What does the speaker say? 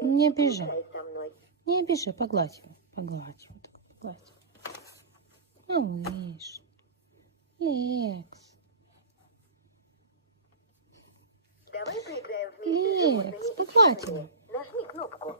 Не обижай. Не обижай, погладь его. Погладь его. Погладь. Малыш. Лекс. Давай поиграем вместе с Лекс, погладь его. животными. Нажми кнопку.